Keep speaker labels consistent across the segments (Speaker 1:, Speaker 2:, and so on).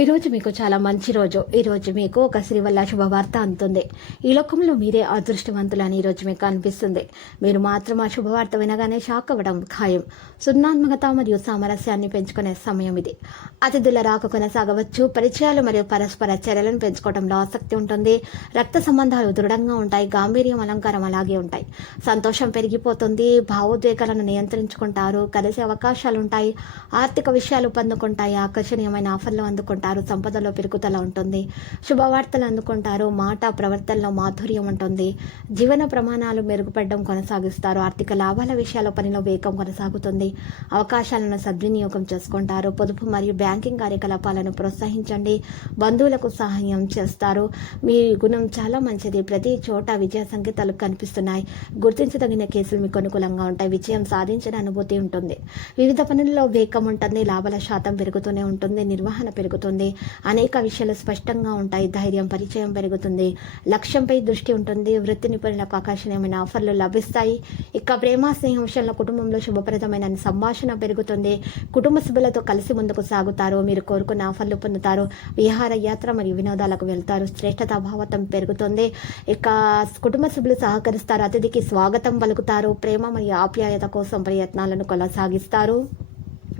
Speaker 1: ఈరోజు మీకు చాలా మంచి రోజు. ఈరోజు మీకు ఒక శ్రీవల్ల శుభవార్త అందుతుంది. ఈ లోకంలో మీరే అదృష్టవంతులని ఈరోజు మీకు అనిపిస్తుంది. మీరు మాత్రం ఆ శుభవార్త వినగానే షాక్ అవ్వడం ఖాయం. సున్నాత్మకత మరియు సామరస్యాన్ని పెంచుకునే సమయం ఇది. అతిథుల రాక కొనసాగవచ్చు. పరిచయాలు మరియు పరస్పర చర్యలను పెంచుకోవడంలో ఆసక్తి ఉంటుంది. రక్త సంబంధాలు దృఢంగా ఉంటాయి. గాంభీర్యం అలంకారం అలాగే ఉంటాయి. సంతోషం పెరిగిపోతుంది. భావోద్వేగాలను నియంత్రించుకుంటారు. కలిసే అవకాశాలు ఉంటాయి ఆర్థిక విషయాలు పొందుకుంటాయి. ఆకర్షణీయమైన ఆఫర్లు అందుకుంటారు సంపదలో పెరుగుదల ఉంటుంది. శుభవార్తలు అందుకుంటారు. మాట ప్రవర్తనలో మాధుర్యం ఉంటుంది. జీవన ప్రమాణాలు మెరుగుపడడం కొనసాగిస్తారు. ఆర్థిక లాభాల విషయాల పనిలో వేగం కొనసాగుతుంది. అవకాశాలను సద్వినియోగం చేసుకుంటారు. పొదుపు మరియు బ్యాంకింగ్ కార్యకలాపాలను ప్రోత్సహించండి. బంధువులకు సహాయం చేస్తారు. మీ గుణం చాలా మంచిది. ప్రతి చోట విజయ సంకేతాలు కనిపిస్తున్నాయి. గుర్తించదగిన కేసులు మీకు అనుకూలంగా ఉంటాయి. విజయం సాధించిన అనుభూతి ఉంటుంది. వివిధ పనుల్లో వేగం ఉంటుంది. లాభాల శాతం పెరుగుతూనే ఉంటుంది. నిర్వహణ పెరుగుతుంది అనేక విషయాలు స్పష్టంగా ఉంటాయి. ధైర్యం పరిచయం పెరుగుతుంది. లక్ష్యంపై దృష్టి ఉంటుంది. వృత్తి నిపుణులకు ఆకర్షణీయమైన ఆఫర్లు లభిస్తాయి. ఇక ప్రేమ స్నేహం విషయంలో కుటుంబంలో శుభప్రదమైన సంభాషణ పెరుగుతుంది. కుటుంబ సభ్యులతో కలిసి ముందుకు సాగుతారు. మీరు కోరుకున్న ఆఫర్లు పొందుతారు. విహార యాత్ర మరియు వినోదాలకు వెళ్తారు. శ్రేష్టత భావతం పెరుగుతుంది. ఇక కుటుంబ సభ్యులు సహకరిస్తారు. అతిథికి స్వాగతం పలుకుతారు. ప్రేమ మరియు ఆప్యాయత కోసం ప్రయత్నాలను కొనసాగిస్తారు.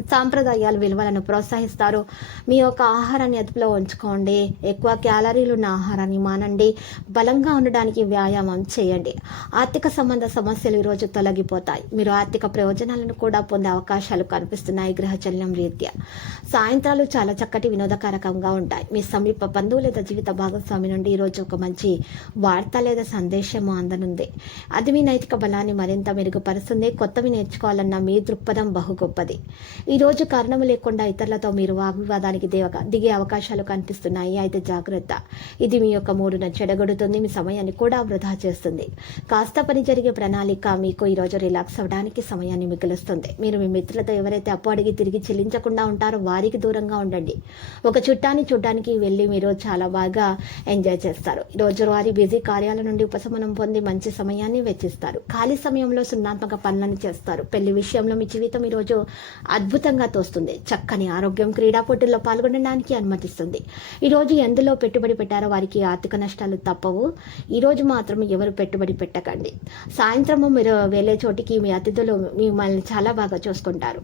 Speaker 1: సాంప్రదాయాలు విలువలను ప్రోత్సహిస్తారు. మీ యొక్క ఆహారాన్ని అదుపులో ఉంచుకోండి. ఎక్కువ క్యాలరీలు ఉన్న ఆహారాన్ని మానండి. బలంగా ఉండడానికి వ్యాయామం చేయండి. ఆర్థిక సంబంధ సమస్యలు ఈరోజు తొలగిపోతాయి. మీరు ఆర్థిక ప్రయోజనాలను కూడా పొందే అవకాశాలు కనిపిస్తున్నాయి గ్రహచలనం రీత్యా. సాయంత్రాలు చాలా చక్కటి వినోదకరకంగా ఉంటాయి. మీ సమీప బంధువు లేదా జీవిత భాగస్వామి నుండి ఈరోజు ఒక మంచి వార్త లేదా సందేశం అందనుంది. అది మీ నైతిక బలాన్ని మరింత మెరుగుపరుస్తుంది. కొత్తవి నేర్చుకోవాలన్న మీ దృక్పథం బహు గొప్పది ఈరోజు కారణం లేకుండా ఇతరులతో మీరు వాగ్వివాదానికి దేవక దిగే అవకాశాలు కనిపిస్తున్నాయి. అయితే జాగ్రత్త. ఇది మీ యొక్క మూడున చెడగొడుతుంది. మీ సమయాన్ని కూడా వృధా చేస్తుంది. కాస్త పని జరిగే ప్రణాళిక మీకు ఈరోజు రిలాక్స్ అవ్వడానికి సమయాన్ని మిగులుస్తుంది. మీరు మీ మిత్రులతో ఎవరైతే అప్పు అడిగి తిరిగి చెల్లించకుండా ఉంటారో వారికి దూరంగా ఉండండి. ఒక చుట్టాన్ని చూడడానికి వెళ్ళి మీరు చాలా బాగా ఎంజాయ్ చేస్తారు. రోజువారి వారి బిజీ కార్యాల నుండి ఉపశమనం పొంది మంచి సమయాన్ని వెచ్చిస్తారు. ఖాళీ సమయంలో సున్నాత్మక పనులను చేస్తారు. పెళ్ళి విషయంలో మీ జీవితం ఈరోజు అద్భుతంగా తోస్తుంది. చక్కని ఆరోగ్యం క్రీడా పోటీల్లో పాల్గొనడానికి అనుమతిస్తుంది. ఈరోజు ఎందులో పెట్టుబడి పెట్టారో వారికి ఆర్థిక నష్టాలు తప్పవు. ఈరోజు మాత్రం ఎవరు పెట్టుబడి పెట్టకండి. సాయంత్రము మీరు వెళ్ళే చోటికి మీ అతిథులు మిమ్మల్ని చాలా బాగా చూసుకుంటారు.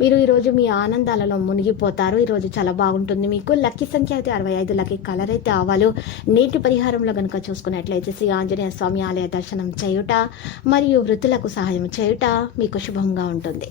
Speaker 1: మీరు ఈరోజు మీ ఆనందాలలో మునిగిపోతారు. ఈరోజు చాలా బాగుంటుంది మీకు. లక్కీ సంఖ్య అయితే అరవై ఐదు. లక్కీ కలర్ అయితే ఆవాలు. నీటి పరిహారంలో కనుక చూసుకున్నట్లయితే శ్రీ ఆంజనేయ స్వామి ఆలయ దర్శనం చేయుట మరియు వృత్తులకు సహాయం చేయుట మీకు శుభంగా ఉంటుంది.